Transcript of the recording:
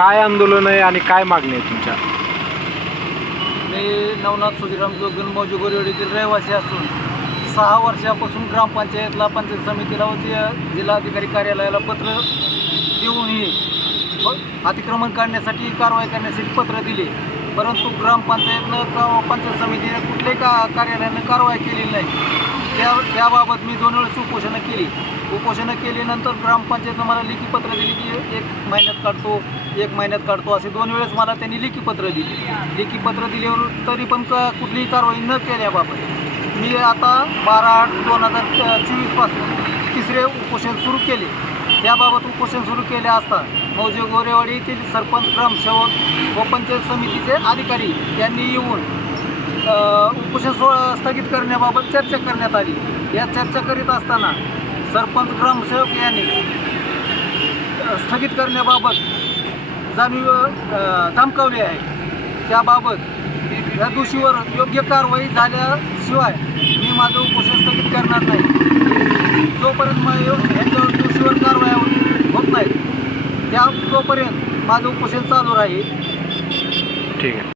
काय आंदोलन आहे आणि काय मागणी आहे तुमच्या? मी नवनाथ सुधीराम जोगन मौजे गोरेवाडीतील रहिवासी असून सहा वर्षापासून ग्रामपंचायतला पंचायत समितीला व जि- जिल्हाधिकारी कार्यालयाला पत्र देऊनही अतिक्रमण काढण्यासाठी कारवाई करण्यासाठी पत्र दिले. परंतु ग्रामपंचायतनं का पंचायत समितीने कुठल्याही का कार्यालयानं कारवाई केलेली नाही. त्या त्याबाबत मी दोन वेळेस उपोषणं केली. उपोषणं केल्यानंतर ग्रामपंचायतनं मला लिखीपत्र दिली की एक महिन्यात काढतो एक महिन्यात काढतो असे दोन वेळेस मला त्यांनी लिखीपत्र दिली. लेखीपत्र दिल्यावर तरी पण क कुठलीही कारवाई न केल्याबाबत मी आता बारा आठ दोन हजार चोवीसपासून तिसरे उपोषण सुरू केले. त्याबाबत उपोषण सुरू केले असता मौजे गोरेवाडी येथील सरपंच ग्रामसेवक व पंचायत समितीचे अधिकारी यांनी येऊन उपोषण सो स्थगित करण्याबाबत चर्चा करण्यात आली. या चर्चा करीत असताना सरपंच ग्रामसेवक यांनी स्थगित करण्याबाबत जाणीव धमकावली आहे. त्याबाबत या दोषीवर योग्य कारवाई झाल्याशिवाय मी माझं उपोषण स्थगित करणार नाही. जोपर्यंत मा- ह्यांच्यावर दोषीवर कारवाई होत नाही त्या तोपर्यंत माझं उपोषण चालू राहील. ठीक आहे.